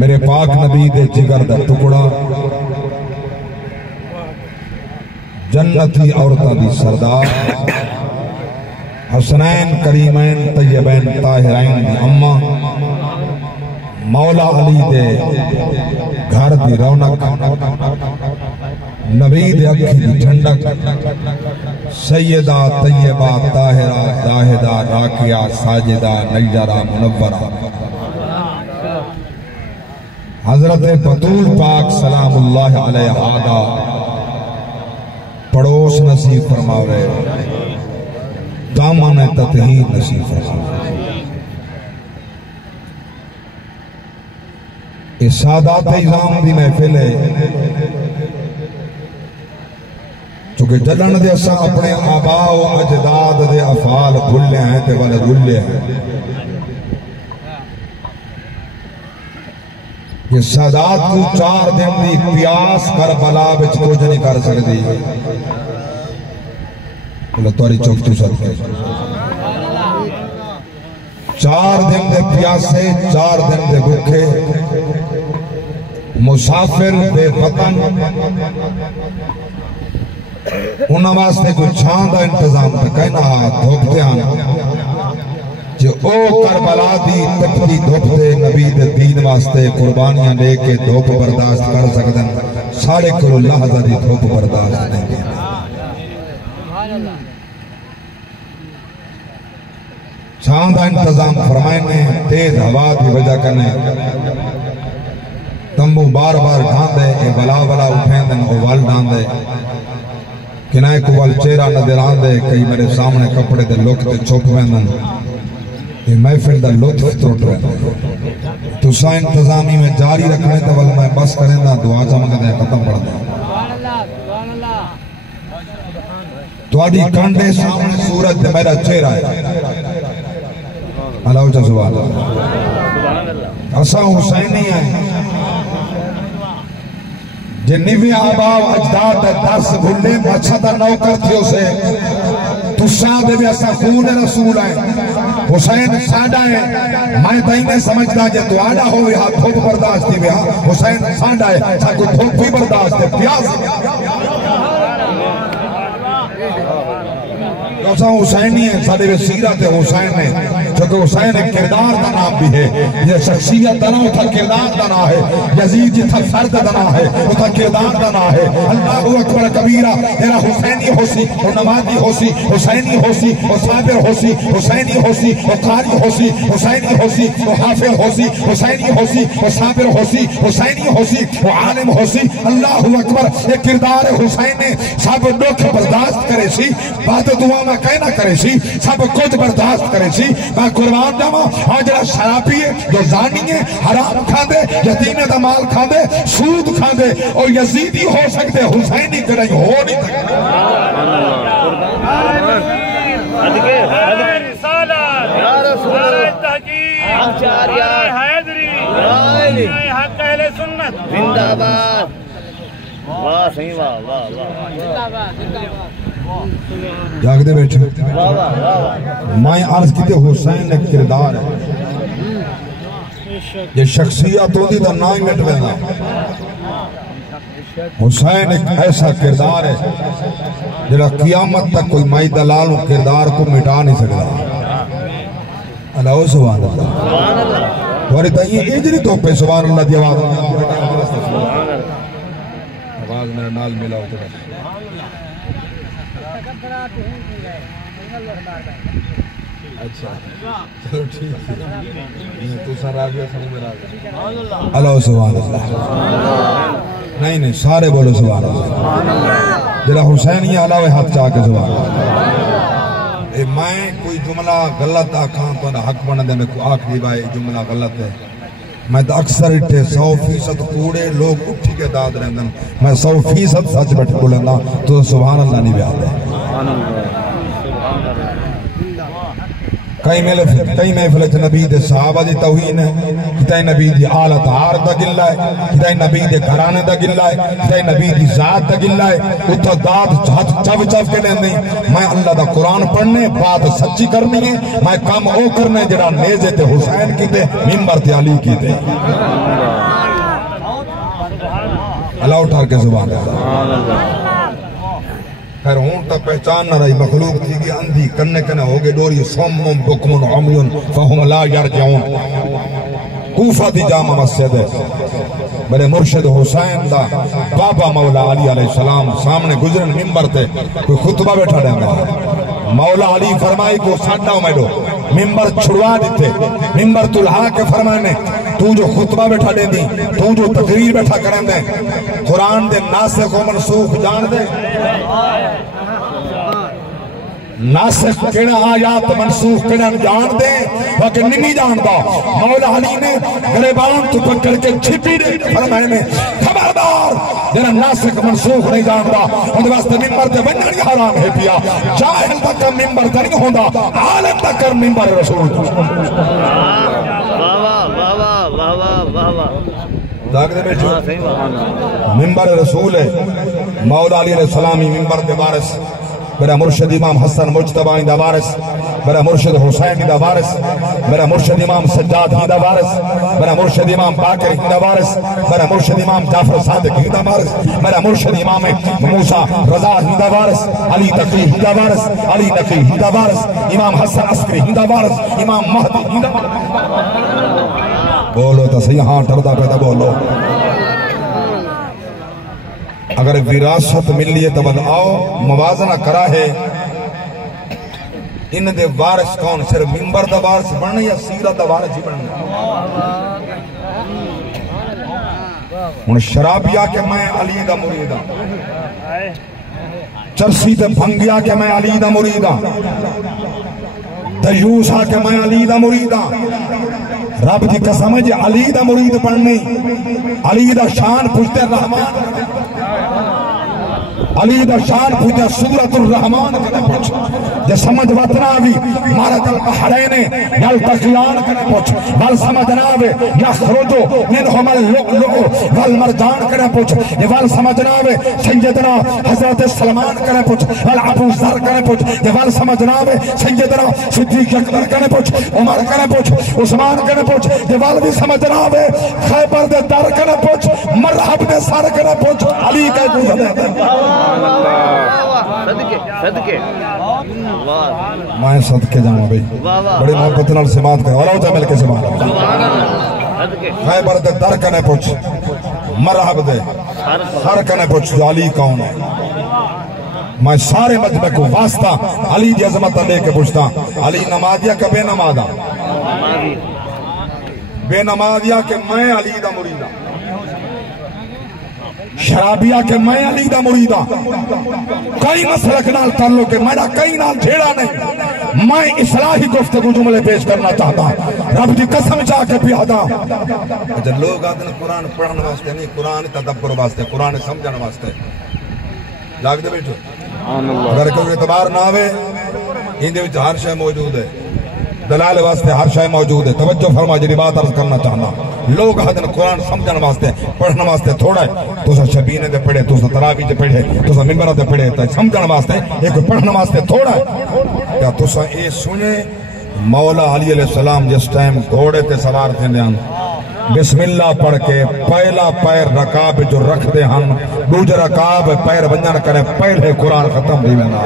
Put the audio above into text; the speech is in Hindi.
मेरे पाक नबी दे जिगर दा टुकड़ा जन्नती औरतां दी सरदार हसनैन करीमैन तैयबैन ताहिरैन दी अम्मा मौला अली दे घर दी रौनक नबी दे अखी दी ठंडक सैयदा तैयबा ताहिरा जाहिदा राकिया साजिदा नैजरा मुनव्वरा हजरत बतूल पाक सलामुल्लाह अलैहा दा पड़ोस नसीब फरमावे दामन ततहीर नसीब फरमावे। इस सादात इज़ाम दी महफिल है चूंकि जलन दे असा अपने आबा व अजदाद दे अफाल भुल्ले हैं ते वाले रुल्ले हैं। ये सादात को 4 दिन दी प्यास करबला विच कुछ नहीं कर सकती। बोले तोरी चुप तू सदके 4 दिन दे प्यासे 4 दिन दे भूखे मुसाफिर बेवतन उन्हां वास्ते कोई छां दा इंतजाम तो कहना धुप ध्यान जो ओ करबला दी तपदी धुप दे नबी दे दीन वास्ते कुर्बानियां लेके धुप बर्दाश्त कर सकदन साढ़े को लहजा दी धुप बर्दाश्त नहीं। छां दा इंतजाम फरमाए ने तेज हवा की वजह कने तंबू बार बार ढांदे ए बला बला उठेंदन ओ वल ढांदे किनाए को वल चेहरा नजर आंदे कई मेरे सामने कपड़े दे लुक ते छुप वेंदन ये महफिल दा लुत्फ त्रुट वेंदा। तुसा इंतजामी में जारी रखने ते वल मैं बस करेंदा दुआ चमकदे खत्म पड़दा तुहाडी कांडे सामने सूरज ते मेरा चेहरा है। अल्लाह चा सुभान अल्लाह असा हुसैनी है जिन्नी आबा अजदाद दस भुल्ले अच्छा दा नौकर थियो से तुसा दे भी असा खून रसूल है हुसैन साडा है मैं तई ने समझदा जे तुआडा होवे हा धुप बर्दाश्त थी वे हुसैन साडा है साको धुप भी बर्दाश्त है प्यास हुसैनी है साडे वे सीरत है हुसैन है क्योंकि हुसैन एक किरदार का नाम भी है ये शख्सियत दा नाम था किरदार का नाम है यजीद जिथा फर्द का नाम है उथा किरदार का नाम है। अल्लाहु अकबर कबीरा तेरा हुसैनी होसी और नमाजी होसी हुसैनी होसी और साबिर होसी हुसैनी होसी और कारी होसी हुसैनी होसी और हाफिज होसी हुसैनी होसी और साबिर होसी हुसैनी होसी और आलिम होसी। अल्लाहु अकबर ये किरदार हुसैन ने सब दुख बर्दाश्त करे सी बात दुआ में कहना करे सी सब कुछ बर्दाश्त करे सी। मैं कुर्बान जावा और जरा शराबी है जो जानी है हराम खांदे यतीम दा माल खांदे सूद खांदे और यजीदी हो सकते हुसैनी कदे हो नहीं जिंदाबाद वाह सही वाह वाह वाह जागदे बैठे मैं अर्ज की हुसैन एक किरदार है ये शख्सियत होती तो ना ही मिट लेना। हुसैन एक ऐसा किरदार है जरा कियामत तक कोई माई दलाल किरदार को मिटा नहीं सकता। अल्लाह सुभान अल्लाह थोड़ी तो ये इजरी तो पे सुभान अल्लाह दी आवाज मेरे नाल मिला अच्छा चलो ठीक है तू सर आ गया समझ में आ गया। अल्लाह सुभान अल्लाह नहीं नहीं सारे बोलो सुभान अल्लाह जरा हुसैन ये अलावे हाथ चाह के सुभान अल्लाह। मैं कोई जुमला गलत आखा तो हक बनदे में को आखरी भाई जुमला गलत है मैं तो अक्सर इट्ठे 100% कूड़े लोग उठी के दाद रहंदन मैं 100% सच बैठ बोलना तो सुभान अल्लाह नहीं ब्याद है। कई महफिल नबी दे सहाबा दी तौहीन है, किताई नबी दी आलत हार दा गिला है, किताई नबी दे घराने दा गिला है, किताई नबी दी जात दा गिला है। उतो दाद हाथ चव के लेंदी मैं अल्लाह दा कुरान पढ़ने बात सच्ची करनी है, मैं काम ओ करने जड़ा नेज़े ते हुसैन कीते मिंबर ते अली कीते। अल्लाह उठा के जुबान खैर हूं तक पहचान न रही मखलूक थी कि अंधी कन्ने कन्ने हो गए डोरी सोमुम बुकमुन उम्युन फहुम ला यरजऊन। कूफा दी जामा मस्जिद है, मेरे मुर्शिद हुसैन दा बाबा मौला अली अलैहि सलाम सामने गुजरन मिंबर ते कोई खुतबा बैठा देंदा। मौला अली फरमाई को साडा मैडो मिंबर छुड़वा दिते, मिंबर तुल्हा के फरमाने तू जो खुतबा बैठा देंदी, तू जो तकरीर बैठा करेंदे, कुरान दे नासिख व मनसूख जान दे, नासिख केड़ा आयात मनसूख केड़ा जान दे, बाकी नहीं जानदा। मौला अली ने गरीबान तो पकड़ के छिपी दे फरमाए ने खबरदार जरा नासिख मनसूख नहीं जानदा उनके वास्ते मिंबर ते बनना हराम है पिया। जाहिल तक मिंबर ते नहीं होंदा, आलिम तक मिंबर रसूल। मिंबर रसूल है, मौला अली अलैहि सलाम मिंबर के वारिस, मेरा मुर्शिद इमाम हसन मुज्तबा दा वारिस, मेरा मुर्शिद हुसैन दा वारिस, मेरा मुर्शिद इमाम सज्जाद दा वारिस, मेरा मुर्शिद इमाम बाकर दा वारिस, मेरा मुर्शिद इमाम जाफर सादिक दा वारिस, मेरा मुर्शिद इमाम मूसा रजा दा वारिस, अली तकी दा वारिस, अली नकी दा वारिस, इमाम हसन अस्करी दा वारिस, इमाम महदी दा वारिस। बोलो तो सही, हाँ डरदा पे तो बोलो। अगर विरासत मिली है तो बताओ मवाजना करा है इन दे वारिस कौन, सिर्फ मिंबर दा वारिस बनना या सीरत दा वारिस ही बनना। हुन शराबिया के मैं अली दा मुरीद हां, चरसी ते भंगिया के मैं अली दा मुरीद हां, दयूसा के मैं अली दा मुरीद हां। रब की कसम है अली दा मुरीद बननी, अली दा शान पूछते रहमान, अली दा शान पूछते सूरतुर रहमान कने पूछ। जे समझ वतना भी मारा दल पहाड़े याल तकियान कने पूछ, वल समझ ना आवे या खरोजो मिन हमल लुलु वल मरजान कने पूछ, ये वल समझ ना आवे सैयदना हजरत सलमान कने पूछ, वल अबू जर कने पूछ, ये वल समझ ना आवे सैयदना सिद्दीक अकबर कने पूछ, उमर कने पूछ, उस्मान कने पूछ, ये वल भी समझ ना आवे खैबर दे दर कने पूछ, मरहब दे सर कने पूछ। अली का पूछ सदके सदके मैं सदके जाऊं भाई, बड़ी मोहब्बत नाल से बात कर और आओ मिल के से बात खैबर दे दर कने पूछ, मरहब दे सर कने पूछ अली कौन है। मैं सारे मजमे को वास्ता अली की अजमत लेके पूछता, अली नमाजिया का बेनमाजा, बेनमाजिया के मैं अली दा मुरीदा, शराबिया के मैं अली दा मुरीदा। कई मसलक नाल ताल्लुक है, मेरा कई नाल झेड़ा नहीं। मैं इस्लाही गुफ्तगू जुमले पेश करना चाहता, रब की कसम जाके पियादा। लोग आदन कुरान पढ़ने वास्ते नहीं, कुरान तदब्बर वास्ते, कुरान समझने वास्ते जागते बैठो। अगर कोई एतबार ना आवे इंदे विच हर शय मौजूद है, दलाल वास्ते हर शय मौजूद है। तवज्जो फरमा जी बात अर्ज करना चाहना, लोग हदन कुरान समझने वास्ते पढ़ने वास्ते थोड़ा है, तुसा शबीने दे पढ़े, तुसा तरावी दे पढ़े, तुसा मिंबर दे पढ़े, तो समझने वास्ते एक पढ़ने वास्ते थोड़ा है। क्या तुसा ये सुने मौला अली अलैहि सलाम जिस टाइम घोड़े ते सवार थे बिस्मिल्लाह पढ़ के पहला पैर रकाब जो रखते हम, दूजा रकाब पैर वंजन करे पहले कुरान खत्म थी वेंदा।